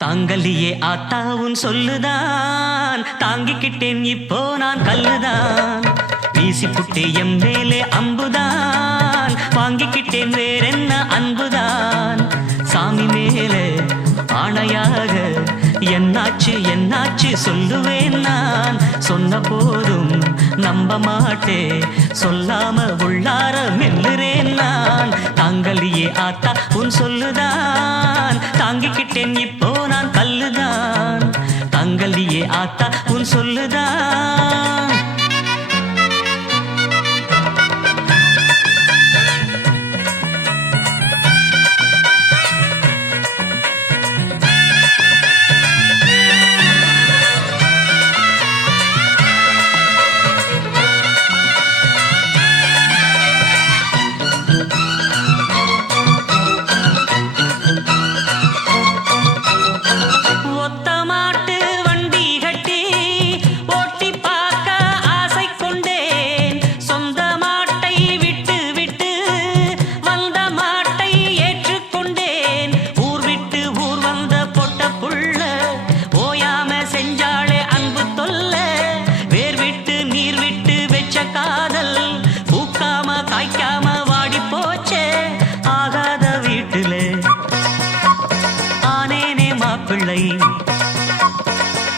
தாங்கலியே ஆத்தா உன் சொல்லுதான் தாங்கிக்கிட்டேன் இப்போ நான் கல்லுதான் வீசி புட்டே எம் மேலே அம்புதான் வாங்கிக்கிட்டேன் வேறென்ன அன்புதான் சாமி மேலே ஆணையாக என்னாச்சு என்னாச்சு சொல்லுவேன் நான் சொன்ன போதும் நம்ப மாட்டே சொல்லாம உள்ளார மெல்லுறேன் நான் தாங்கலியே ஆத்தா உன் சொல்லுதான் தாங்கிக்கிட்டேன் இப்போ நான் கல்லுதான் தாங்கலியே ஆத்தா உன் சொல்லுதான்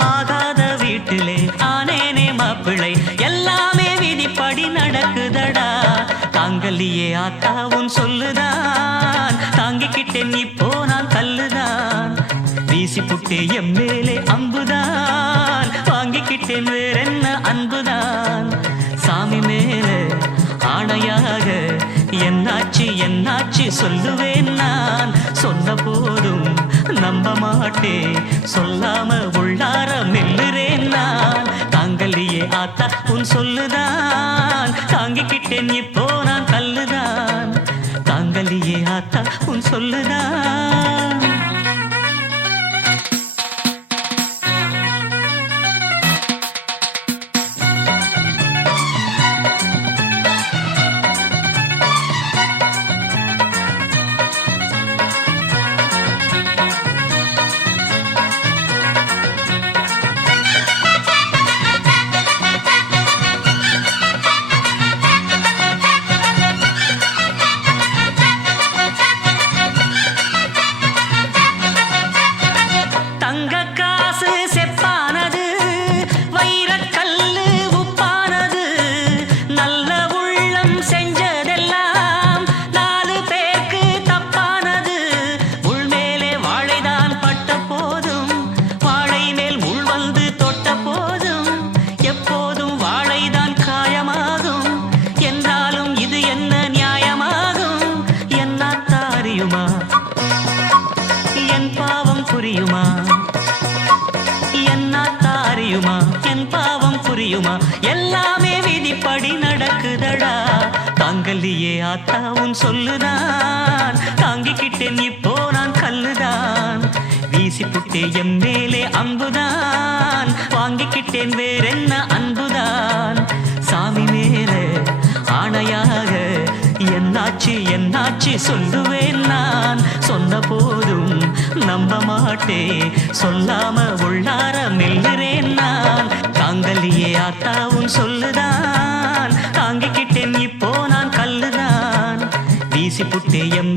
ஆகாத வீட்டிலே ஆனேனே மாப்பிள்ளை எல்லாமே விதிப்படி நடக்குதடா தாங்கலியே ஆத்தா உன் சொல்லுதான் தாங்கிக்கிட்டேன் இப்போ நான் கல்லுதான் வீசி புட்டே எம் மேலே அம்புதான் வாங்கிக்கிட்டேன் வேறென்ன அன்புதான் சாமி மேலே ஆணையாக என்னாச்சு என்னாச்சு சொல்லுவேன் நான் சொன்ன போதும் நம்ப மாட்டே சொல்லாம உள்ளார மெல்லுறேன் நான் தாங்கலியே ஆத்தா உன் சொல்லுதான் தாங்கிக்கிட்டேன் இப்போ நான் கல்லுதான் தாங்கலியே ஆத்தா உன் சொல்லுதான் என் பாவம் புரியுமா என்னாத்தா அறியுமா என் பாவம் புரியுமா எல்லாமே விதிப்படி நடக்குதடா தாங்கலியே ஆத்தா உன் சொல்லுதான் தாங்கிக்கிட்டேன் இப்போ நான் கல்லுதான் வீசி புட்டே எம் மேலே அம்புதான் வாங்கிக்கிட்டேன் வேறென்ன அன்புதான் சாமி மேலே ஆணையாக என்னாச்சு என்னாச்சு சொல்லுவேன் நான் சொன்ன போதும் நம்ப மாட்டே சொல்லாம உள்ளார மெல்லுறேன் நான் தாங்கலியே ஆத்தா உன் சொல்லுதான் தாங்கிக்கிட்டேன் இப்போ நான் கல்லுதான் வீசி புட்டே எம்